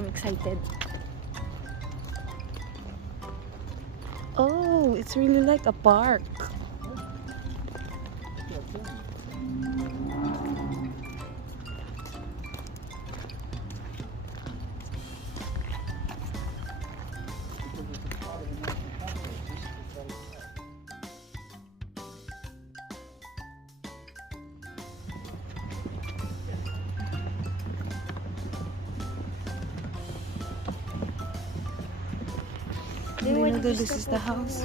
I'm excited. Oh, it's really like a park. Do you know that this is the house?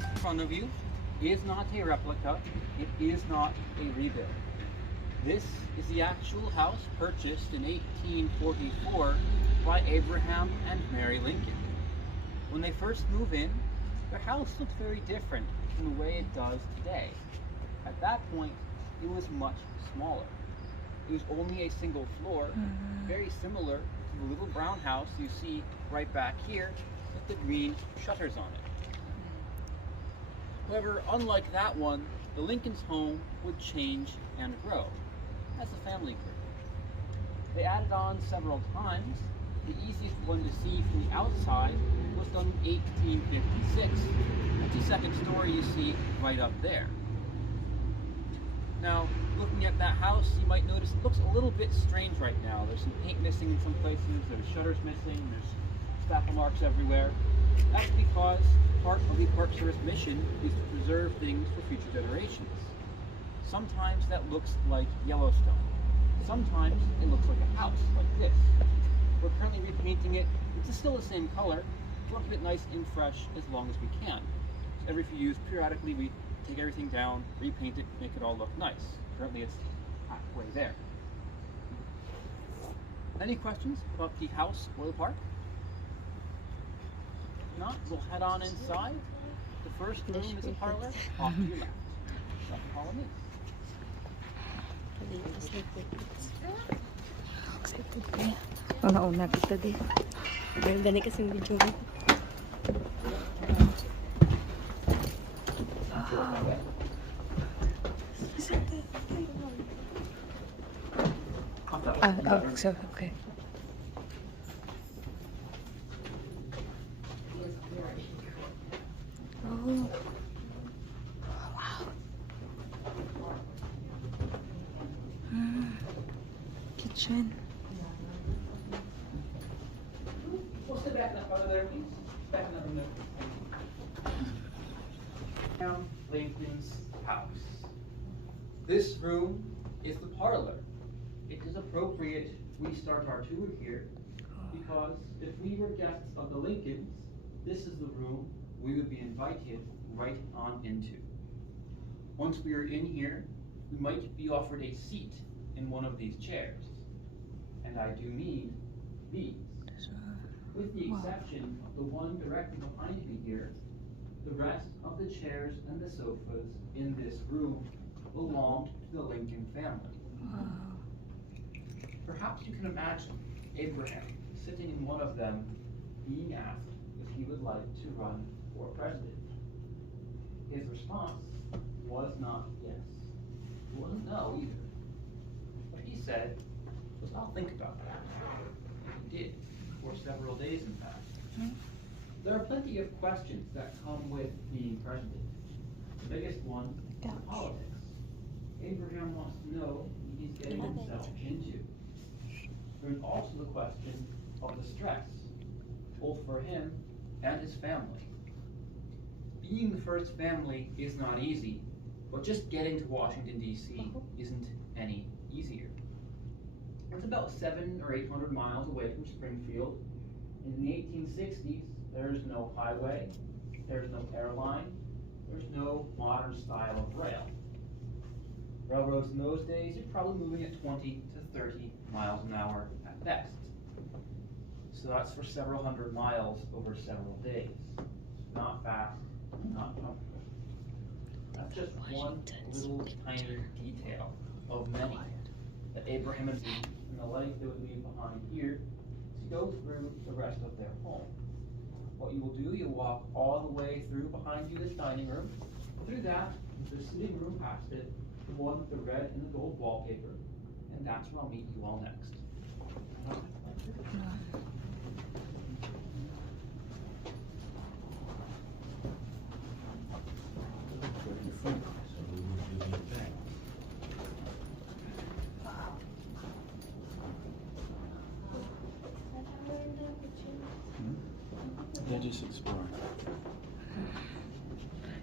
In front of you is not a replica, it is not a rebuild. This is the actual house purchased in 1844 by Abraham and Mary Lincoln. When they first move in, their house looked very different from the way it does today. At that point, it was much smaller. It was only a single floor, very similar to the little brown house you see right back here with the green shutters on it. However, unlike that one, the Lincoln's home would change and grow as the family grew. They added on several times. The easiest one to see from the outside was done in 1856. That's the second story you see right up there. Now, looking at that house, you might notice it looks a little bit strange right now. There's some paint missing in some places, there's shutters missing, there's spackle marks everywhere. That's because part of the Park Service mission is to preserve things for future generations. Sometimes that looks like Yellowstone. Sometimes it looks like a house, like this. We're currently repainting it. It's still the same color. We want to keep it nice and fresh as long as we can. So every few years, periodically, we take everything down, repaint it, make it all look nice. Currently it's halfway there. Any questions about the house or the park? If not, we'll head on inside. The first room is a parlor off to your left. That's the column is. Excited kaya. Una-una kita din. Ganda kasi yung video mo. Oh, so, okay. Oh. Wow. Kitchen. We'll sit back in that part of there, please. Back in that room there. Now, Lincoln's house. This room is the parlor. It is appropriate we start our tour here because if we were guests of the Lincolns, this is the room we would be invited right on into. Once we are in here, we might be offered a seat in one of these chairs. And I do mean these. With the exception of the one directly behind me here, the rest of the chairs and the sofas in this room belong to the Lincoln family. Perhaps you can imagine Abraham sitting in one of them being asked if he would like to run for president. His response was not yes. It wasn't no either. What he said was, I'll think about that. He did, for several days in fact. There are plenty of questions that come with being president. The biggest one is politics. Abraham wants to know what he's getting himself into. There's also the question of the stress, both for him and his family. Being the first family is not easy, but just getting to Washington, D.C. isn't any easier. It's about 700 or 800 miles away from Springfield. In the 1860s, there's no highway, there's no airline, there's no modern style of rail. Railroads in those days, you're probably moving at 20 to 30 miles an hour at best. So that's for several hundred miles over several days. Not fast, not comfortable. That's just one little tiny detail of many that Abraham and Eve and the life they would leave behind here to go through the rest of their home. What you will do, you'll walk all the way through behind you this dining room. Through that, the sitting room past it, the one with the red and the gold wallpaper, and that's where I'll meet you all next. They're just exploring.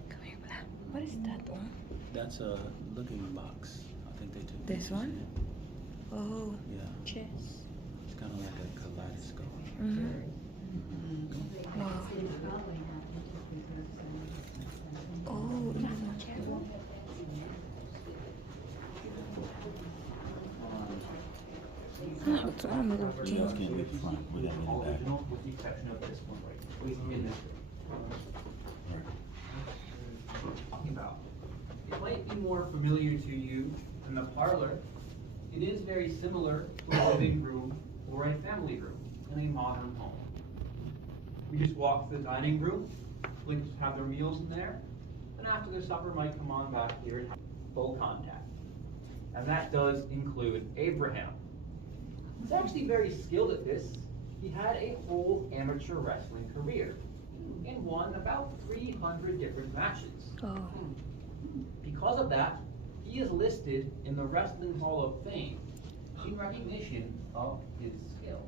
Come here, Bella. What is that one? That's a looking box. I think they took This pictures one? in it. Oh, Yeah, chess. it's kind of like a kaleidoscope. Wow. Oh, what's wrong with the Chairs can't be front. We got All it in the back. original with the exception of this one right in this talking about. It might be more familiar to you than the parlor. It is very similar to a living room or a family room in a modern home. We just walk to the dining room, Links have their meals in there, and after their supper might come on back here and have full contact. And that does include Abraham. He's actually very skilled at this. He had a whole amateur wrestling career and won about 300 different matches. Oh. Because of that, he is listed in the Wrestling Hall of Fame in recognition of his skill.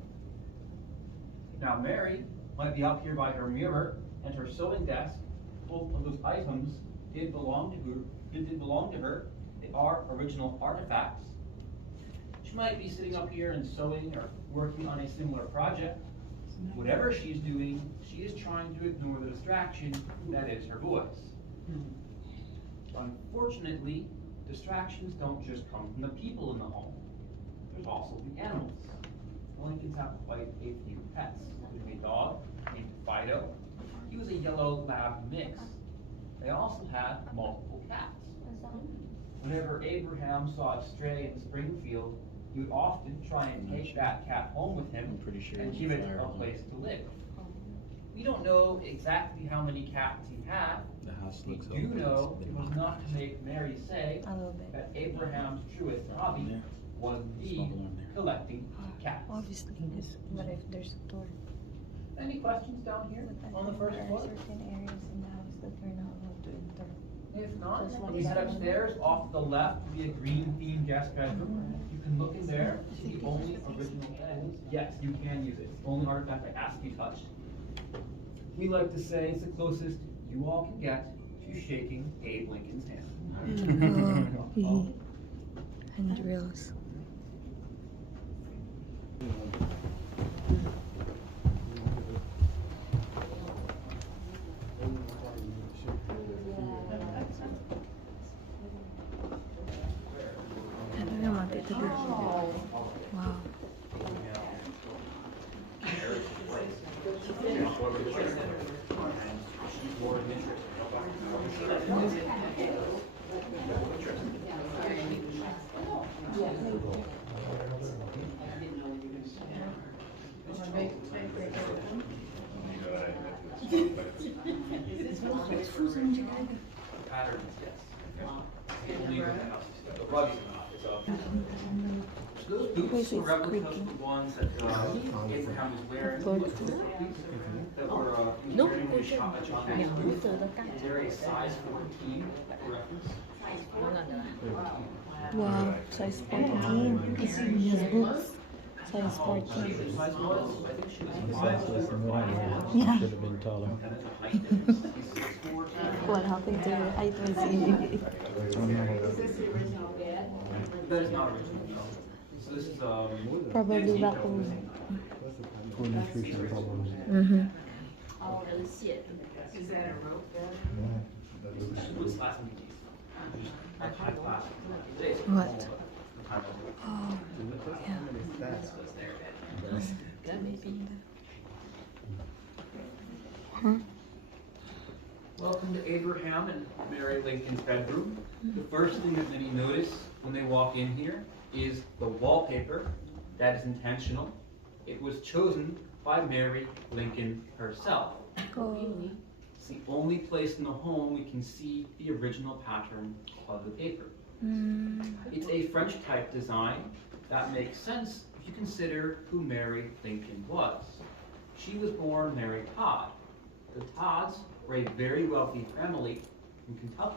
Now Mary might be up here by her mirror and her sewing desk. Both of those items did belong to her. They are original artifacts. She might be sitting up here and sewing or working on a similar project. Whatever she's doing, she is trying to ignore the distraction that is her voice. Unfortunately, distractions don't just come from the people in the home. There's also the animals. The Lincolns have quite a few pets, including a dog named Fido. He was a yellow lab mix. They also had multiple cats. Whenever Abraham saw a stray in Springfield, he would often try and take that cat home with him I'm pretty sure and it's give it fire a on place to live. We don't know exactly how many cats he had. The house We looks do open. know It's it been was enough to make Mary say A little bit. that Abraham's truest hobby there. was indeed Smoke alarm there. collecting cats. Obviously, because what if there's a door? Any questions down here on the first There are floor? certain areas in the house that we're not allowed to enter. If not, Just when we head upstairs, off to the left will be a green themed guest bedroom. You can look in there, see the only original things. Yes, you can use it. It's the only artifact I ask you touch. We like to say it's the closest you all can get to shaking Abe Lincoln's hand. Oh, and reels. Ano naman dito dito? Wow. Patterns, yes. Leave the house. The rug's not. So those boots were replicas of the ones that Abraham was wearing. Good. Those boots that were he was wearing when he shot at John Davis Booth. They're a size 14 reference. Wow, size 14. His boots. Size 14. Size was, I think she was Size less than what I was. Yeah. Should have been taller. and it's a height difference. He's 6'4". What happened to your height was That is not original. No. So this is probably antique raccoon. For nutrition problems. Mm-hmm. Is that a rope bed? What's last in these? High class. Today's What? kind of- Oh, yeah. That's what's there. That may be Huh? Welcome to Abraham and Mary Lincoln's bedroom. The first thing that many notice when they walk in here is the wallpaper. That is intentional. It was chosen by Mary Lincoln herself. Oh. the only place in the home we can see the original pattern of the paper. It's a French type design that makes sense if you consider who Mary Lincoln was. She was born Mary Todd. The Todds were a very wealthy family in Kentucky.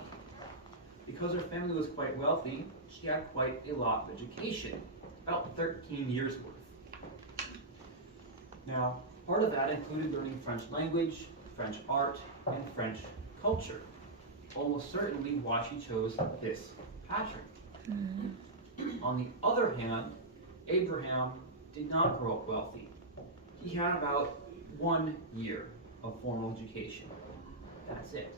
Because her family was quite wealthy, she had quite a lot of education, about 13 years worth. Now, part of that included learning French language, French art, and French culture. Almost certainly why she chose this pattern. On the other hand, Abraham did not grow up wealthy. He had about 1 year of formal education. That's it.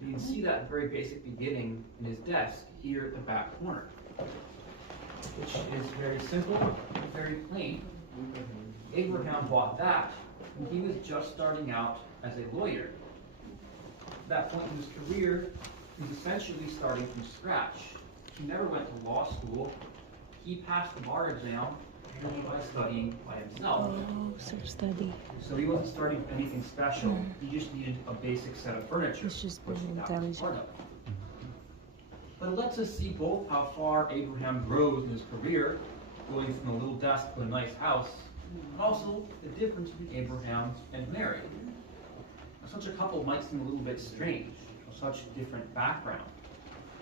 You can see that very basic beginning in his desk here at the back corner, which is very simple and very plain. Abraham bought that when he was just starting out as a lawyer. At that point in his career, he was essentially starting from scratch. He never went to law school. He passed the bar exam only by studying by himself. Oh, self-study. So he wasn't starting anything special. He just needed a basic set of furniture. He's just which being that was intelligent. part of. But it lets us see both how far Abraham grows in his career, going from a little desk to a nice house, and also the difference between Abraham and Mary. Now, such a couple might seem a little bit strange, such different background.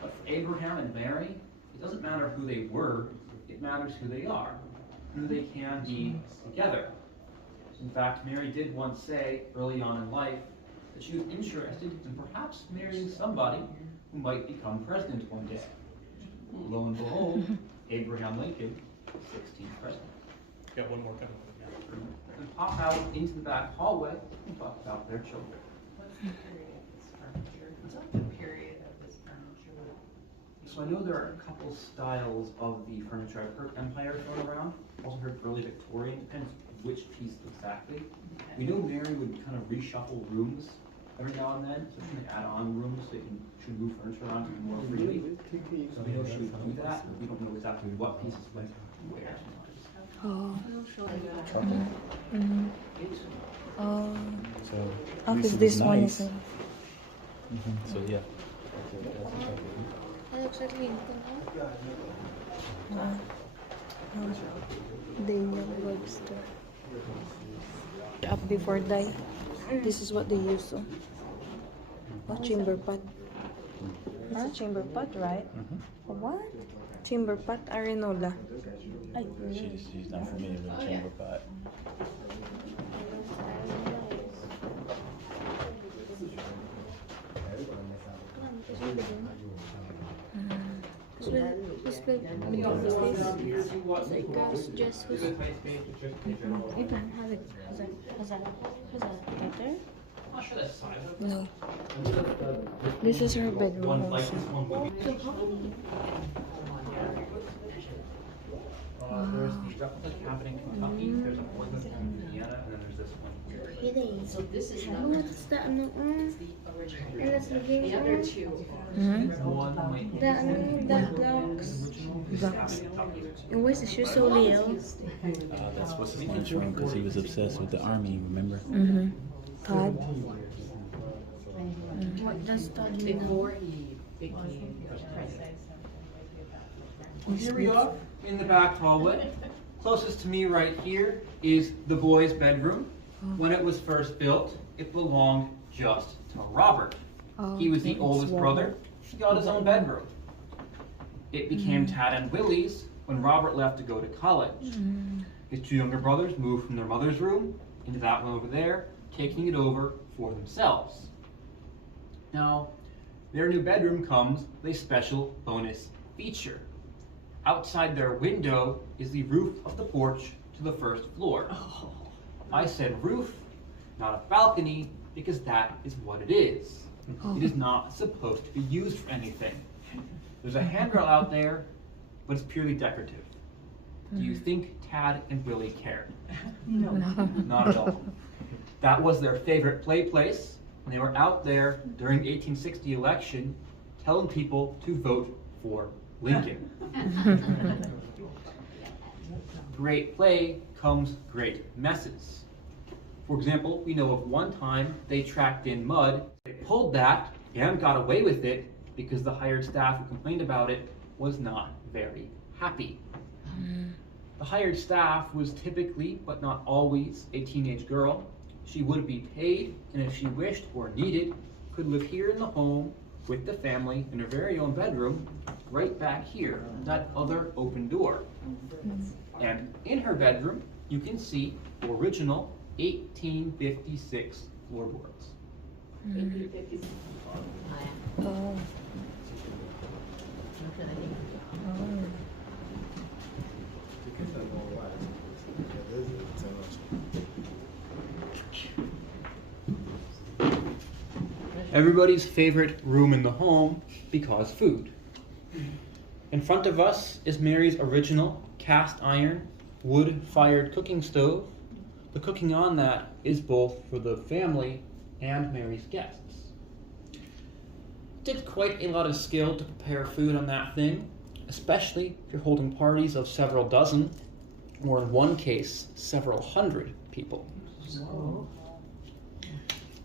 But for Abraham and Mary, it doesn't matter who they were, it matters who they are, who they can be together. In fact, Mary did once say early on in life that she was interested in perhaps marrying somebody who might become president one day. Lo and behold, Abraham Lincoln, 16th president. Got one more coming. And pop out into the back hallway and talk about their children. What's the period of this furniture? What's the period of this furniture? So I know there are a couple styles of the furniture. I've heard Empire thrown around. Also heard early Victorian. Depends which piece exactly. We know Mary would kind of reshuffle rooms every now and then, so she would add on rooms so she would move furniture around more freely. So we know she would do that, but we don't know exactly what pieces went where. Oh. Oh. So, Oh, this because is this one nice. is. So yeah. That looks like Lincoln, huh? Daniel Webster. Up before die. This is what they use to. Oh, chamber pot. It's a chamber pot, right? What? Chamber pot, Arenola. She's not familiar with the chamber pot. Not sure the size of No. This is her bedroom one like also. this one would be. There's the replica cabinet in Kentucky, there's a one in Indiana, and then there's this one here. So this is not What's that? it's the original. And that's the big The other one. two One might be That blocks. Blocks. And where's the shoe so little? That's what's his name from because he was obsessed with the army. Remember? Todd. What does that mean? before he became president. Here we are in the back hallway. Closest to me right here is the boys' bedroom. When it was first built, it belonged just to Robert. Oh, He was the okay, oldest it's brother. He got his own bedroom. It became Tad and Willie's when Robert left to go to college. His two younger brothers moved from their mother's room into that one over there, taking it over for themselves. Now, their new bedroom comes with a special bonus feature. Outside their window is the roof of the porch to the first floor. I said roof, not a balcony, because that is what it is. It is not supposed to be used for anything. There's a handrail out there, but it's purely decorative. Do you think Tad and Willie cared? No. Not at all. That was their favorite play place, and they were out there during the 1860 election telling people to vote for Lincoln. Great play comes great messes. For example, we know of one time they tracked in mud, they pulled that and got away with it because the hired staff who complained about it was not very happy. The hired staff was typically, but not always, a teenage girl. She would be paid, and if she wished or needed, could live here in the home with the family in her very own bedroom, right back here, that other open door. And in her bedroom, you can see original 1856 floorboards. 1856. Oh. Everybody's favorite room in the home because food. In front of us is Mary's original cast iron wood-fired cooking stove. The cooking on that is both for the family and Mary's guests. It takes quite a lot of skill to prepare food on that thing, especially if you're holding parties of several dozen, or in one case, several hundred people.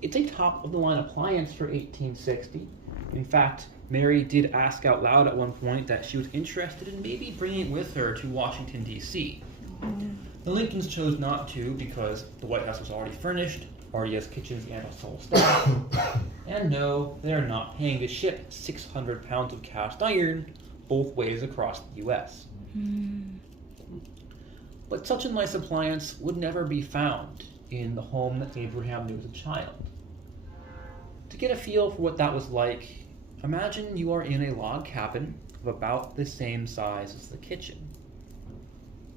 It's a top-of-the-line appliance for 1860. In fact, Mary did ask out loud at one point that she was interested in maybe bringing it with her to Washington, D.C. The Lincolns chose not to because the White House was already furnished, already has kitchens and a whole staff, and no, they're not paying to ship 600 pounds of cast iron both ways across the U.S. But such a nice appliance would never be found in the home that Abraham knew as a child. To get a feel for what that was like, imagine you are in a log cabin of about the same size as the kitchen.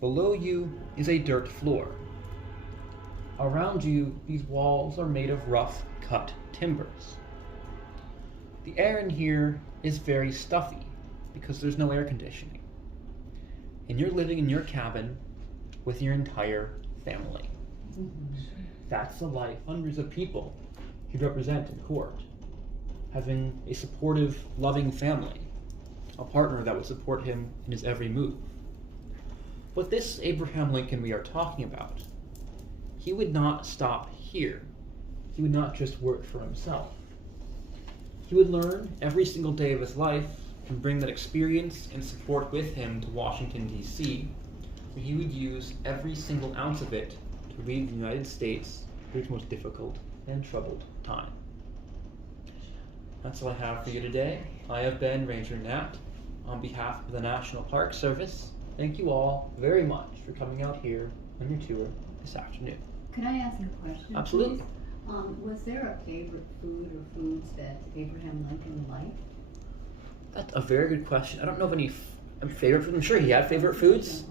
Below you is a dirt floor. Around you, these walls are made of rough cut timbers. The air in here is very stuffy because there's no air conditioning. And you're living in your cabin with your entire family. That's the life hundreds of people he'd represent in court. Having a supportive, loving family, a partner that would support him in his every move. But this Abraham Lincoln we are talking about, he would not stop here. He would not just work for himself. He would learn every single day of his life and bring that experience and support with him to Washington, D.C., where he would use every single ounce of it to lead the United States through its most difficult and troubled time. That's all I have for you today. I have been Ranger Nat. On behalf of the National Park Service, thank you all very much for coming out here on your tour this afternoon. Could I ask a question? Absolutely. Please? Was there a favorite food or foods that Abraham Lincoln liked? That's a very good question. I don't know of any favorite food. I'm sure he had favorite foods.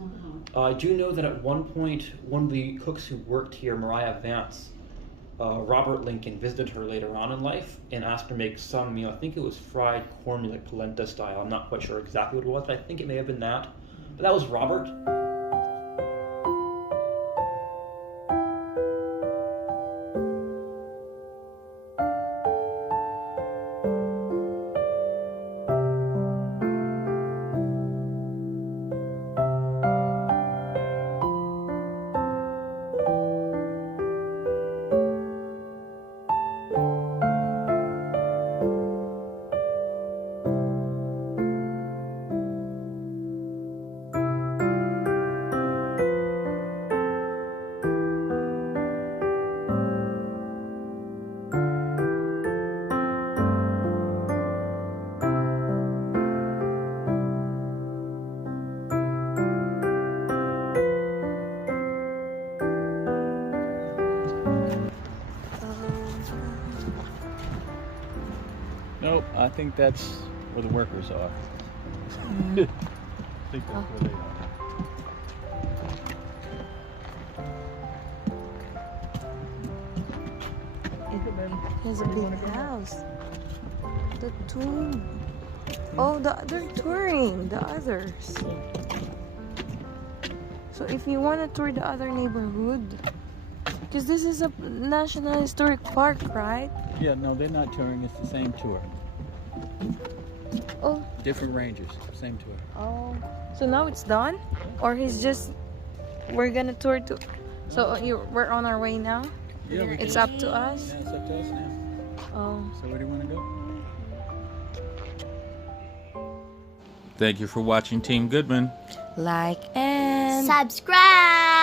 I do know that at one point, one of the cooks who worked here, Mariah Vance, Robert Lincoln, visited her later on in life and asked her to make some meal. I think it was fried cornmeal, like polenta style. I'm not quite sure exactly what it was, but I think it may have been that. But that was Robert. Nope, I think that's where the workers are. I think that's where they are. It has a big house. The tomb. Oh, they're touring the others. So if you want to tour the other neighborhood, because this is a National Historic Park, right? Yeah, no, they're not touring. It's the same tour. Oh. Different rangers, same tour. Oh. So now it's done? Or he's just... We're gonna tour to... So we're on our way now? Yeah, we It's can. up to us. Yeah, it's up to us now. Oh. So where do you want to go? Thank you for watching Team Goodman. Like and Subscribe!